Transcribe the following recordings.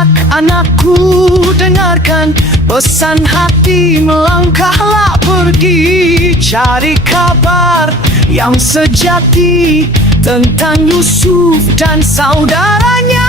anak-anakku, dengarkan pesan hati, melangkahlah pergi, cari kabar yang sejati tentang Yusuf dan saudaranya.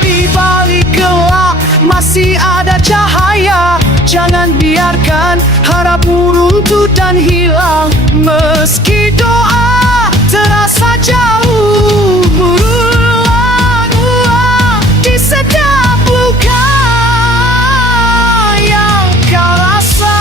Di balik gelap masih ada cahaya, jangan biarkan harapmu runtuh dan hilang. Meski doa terasa jauh, berulang-ulang di setiap luka yang kau rasa.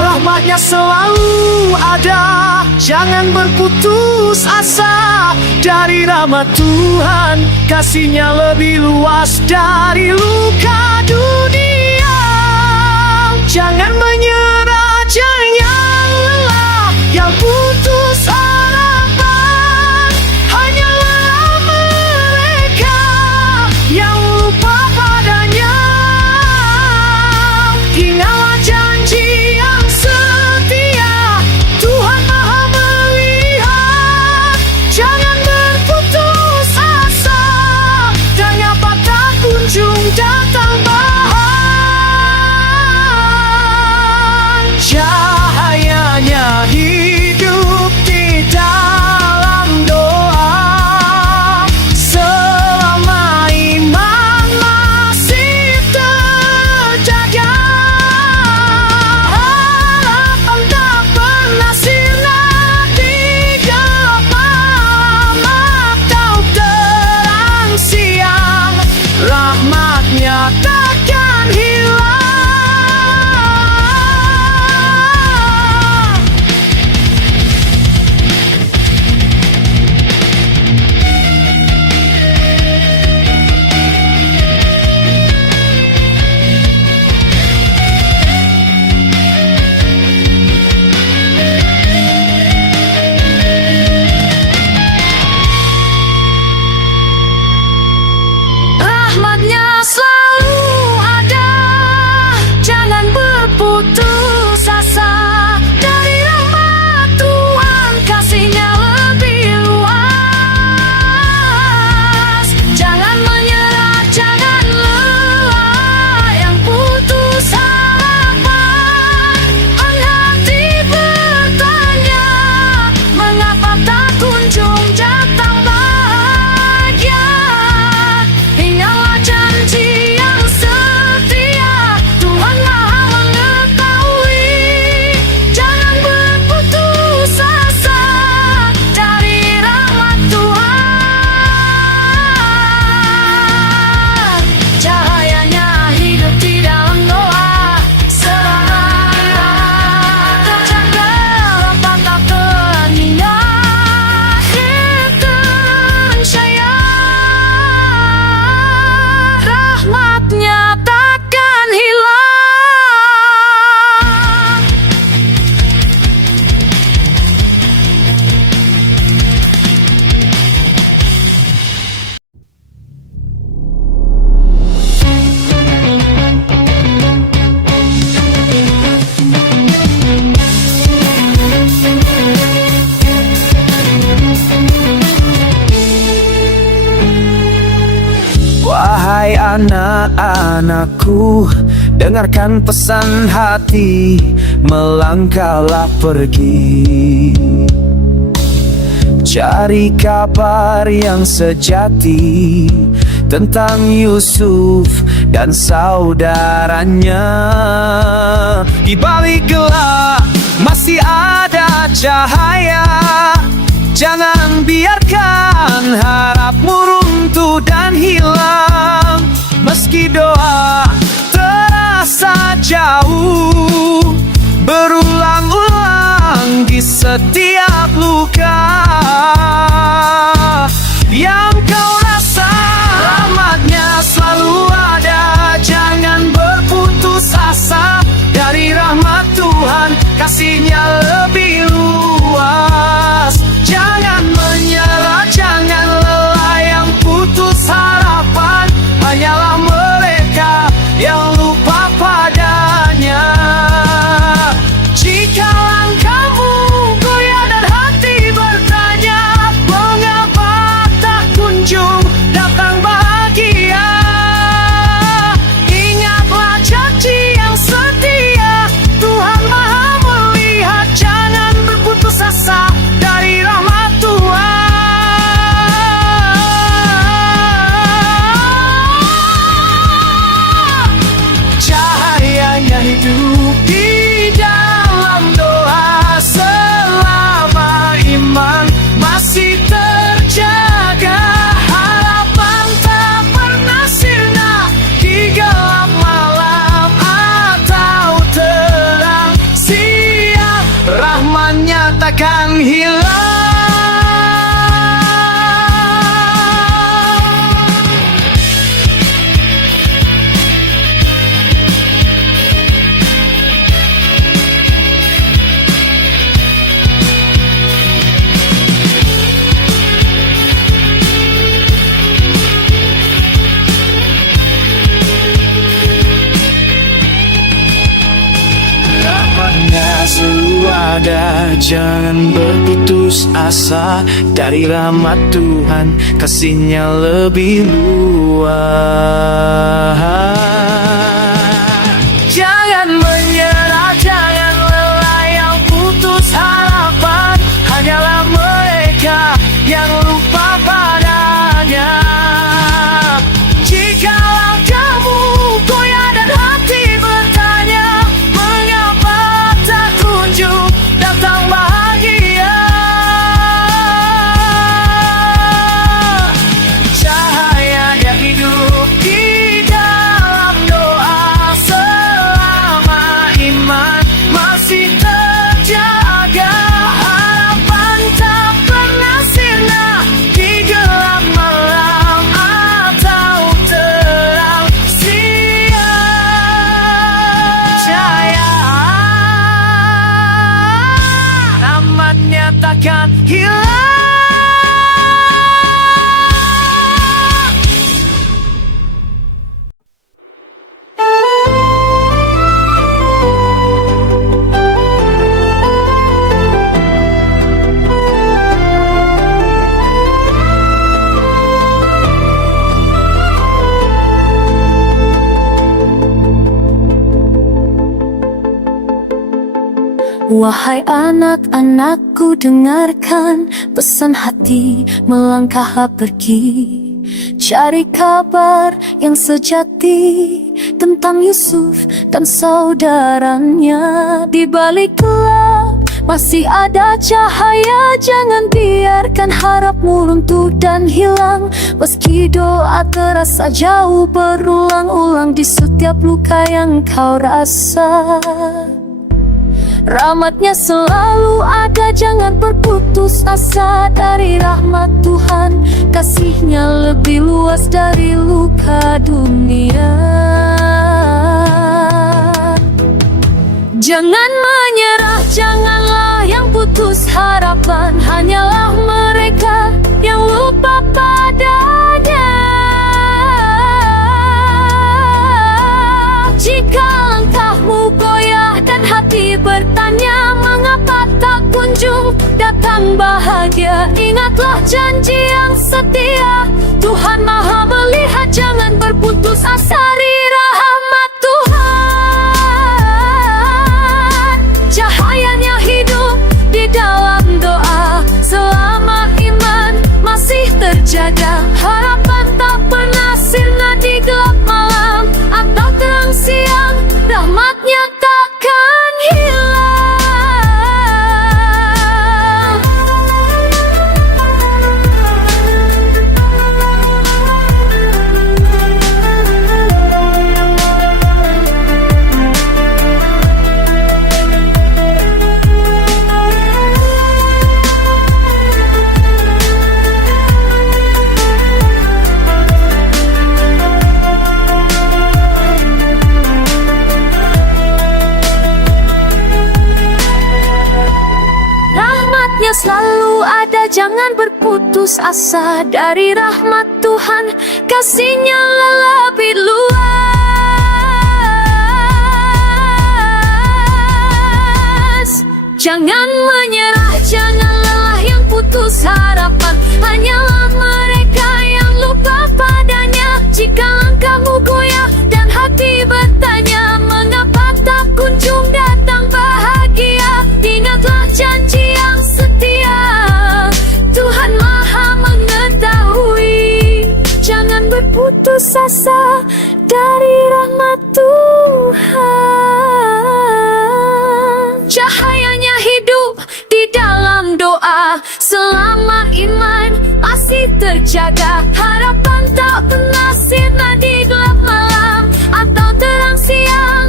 Rahmatnya selalu ada, jangan berputus asa. Dari rahmat Tuhan, kasihnya lebih luas dari luka dunia. Jangan menyerah, jangan lelah, yang putus harapan hanyalah mereka yang lupa padanya. Ingatlah janji yang setia, Tuhan Maha melihat. Jangan berputus asa, dan patah kunjung datang bahan. Cahayanya hidup di dalam doa, selama iman masih terjaga. Harapan tak pernah sirna di gelap malam atau terang siang. Rahmatnya takkan hilang. Rahmatnya selalu ada, jangan berputus asa. Dari rahmat Tuhan, kasihnya lebih luas. Jangan menyerah, jangan lelah, yang putus harapan. Hati bertanya, mengapa tak kunjung datang bahagia. Ingatlah janji yang setia, Tuhan Maha mengetahui. Jangan berputus asa, dari rahmat Tuhan. Cahayanya hidup di dalam doa, selama terjaga, patah Tuhan hingga akhir kencaya. Rahmatnya takkan hilang. Wahai anak-anakku, dengarkan pesan hati, melangkahlah pergi, cari kabar yang sejati tentang Yusuf dan saudaranya. Di balik gelap masih ada cahaya, jangan biarkan harapmu runtuh dan hilang. Meski doa terasa jauh, berulang-ulang di setiap luka yang kau rasa. Rahmatnya selalu ada, jangan berputus asa. Dari rahmat Tuhan, kasihnya lebih luas. Jangan menyerah, jangan lelah, yang putus harapan hanyalah mereka yang lupa padanya. Jika langkahmu goyah dan hati bertanya, mengapa ada, jangan berputus asa. Dari rahmat Tuhan, kasih-Nya lebih luas. Jangan menyerah, jangan lelah yang putus harapan. Hanyalah mereka yang lupa padanya. Jika langkahmu goyah dan hati bertanya, mengapa tak kunjung datang bahagia? Cahaya yang hidup di dalam doa, selama iman masih terjaga. Harapan tak pernah sirna di gelap malam atau terang siang. Cahaya rahmat-Nya takkan hilang. Wahai anak-anakku, dengarkan pesan hati, melangkahlah pergi. Cari kabar yang sejati tentang Yusuf dan saudaranya. Di balik gelap masih ada cahaya. Jangan biarkan harapmu runtuh dan hilang. Meski doa terasa jauh, berulang-ulang di setiap luka yang kau rasa. Rahmat-Nya selalu ada, jangan berputus asa. Dari rahmat Tuhan, kasih-Nya lebih luas dari luka dunia. Jangan menyerah, janganlah yang putus harapan. Hanyalah mereka yang lupa padanya. Jika langkahmu goyah dan hati bertanya, mengapa tak kunjung datang bahagia? Ingatlah janji yang setia, Tuhan Maha melihat. Jangan berputus asa dari rahmat Tuhan. Cahaya-Nya hidup di dalam doa, selama iman masih terjaga. Harapan tak pernah sirna di gelap malam atau terang siang. Rahmat-Nya takkan hilang. Rahmat-Nya selalu ada, jangan berputus asa. Dari rahmat Tuhan, kasih-Nya lebih luas. Jangan menyerah, jangan lelah yang putus harapan. Hanyalah mereka yang lupa padanya. Jika langkahmu goyah dan hati bertanya, mengapa tak kunjung datang bahagia? Ingatlah janji yang setia, Tuhan Maha mengetahui. Jangan berputus asa dari rahmat Tuhan. Cahaya-Nya hidup di dalam doa, selama iman masih terjaga. Harapan tak pernah sirna di gelap malam atau terang siang.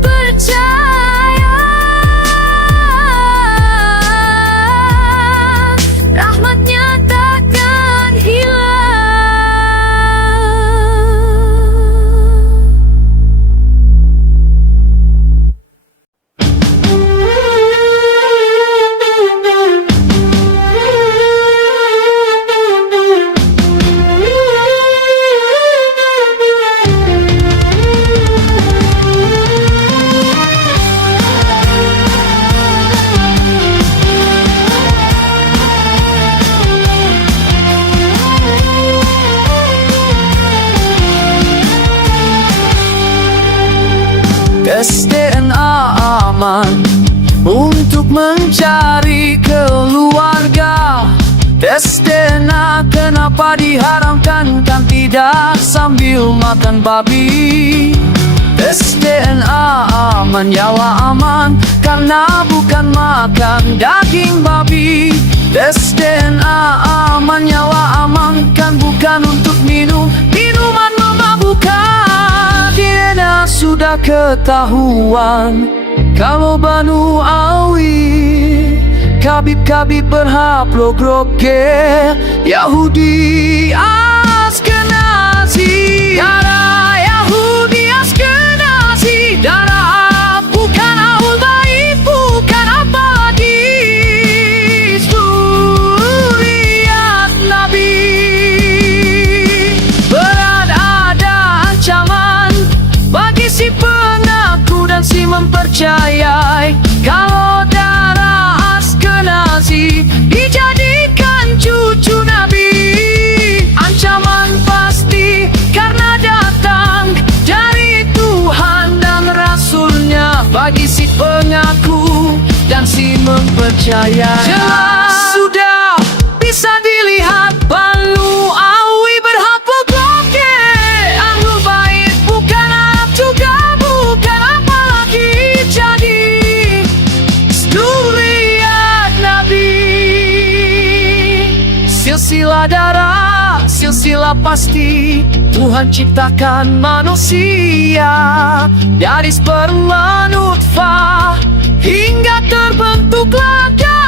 Percaya, rahmat-Nya takkan hilang. tes DNA aman untuk mencari keluarga. Tes DNA kenapa diharamkan, kan tidak sambil makan babi. Tes DNA aman, nyawa aman, karena bukan makan daging babi. Tes DNA aman, nyawa aman, kan bukan untuk minum minuman memabukkan. DNA sudah ketahuan kalau Banu Awi Khabib berhaplok roket Yahudi Askenazi. Darah Yahudi Askenazi, darah bukan Ahlul Bait, bukan apalagi zuriat Nabi. Berat ada ancaman bagi si pengaku dan si mempercayai kalau darah Askenazi dijadikan cucu Nabi. Ancaman pasti karena datang dari Tuhan dan Rasulnya bagi si pengaku dan si mempercayai. Jelas sudah bisa dilihat Banu Awi berhaplok roket Ahlul Bait, bukan Arab juga bukan apalagi jadi zuriat Nabi. Silsilah darah, silsilah pasti Tuhan ciptakan manusia dari sperma nutfah hingga terbentuklah darah.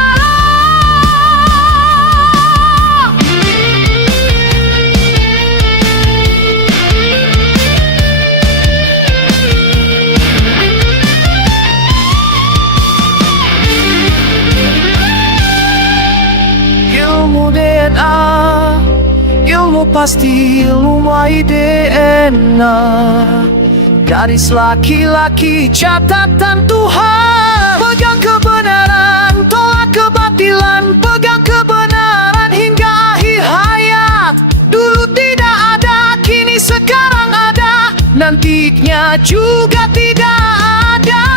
Ilmu DNA, ilmu pasti, ilmu DNA. Garis laki-laki catatan Tuhan, pegang kebenaran, tolak kebatilan, pegang kebenaran hingga akhir hayat. Dulu tidak ada, kini sekarang ada, nantinya juga tidak ada.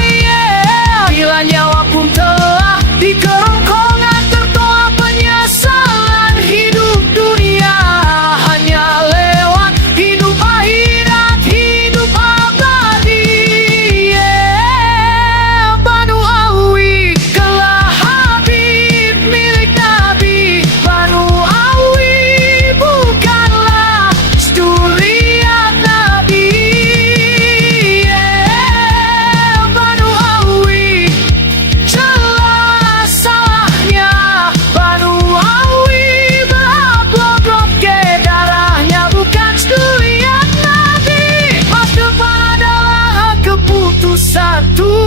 Yeah. Bila nyawa pun telah di kerongkongan, tertoa penyesalan hidup dunia hanya lewat hidup akhirat, hidup abadi. Yeah. Banu Awi kelak Habib milik Nabi. Banu Awi bukanlah zuriat Nabi. Yeah. Banu Awi jelas salahnya. Banu Awi berhaplok roket, darahnya bukan zuriat Nabi. Masa depan adalah keputusan Tuhan.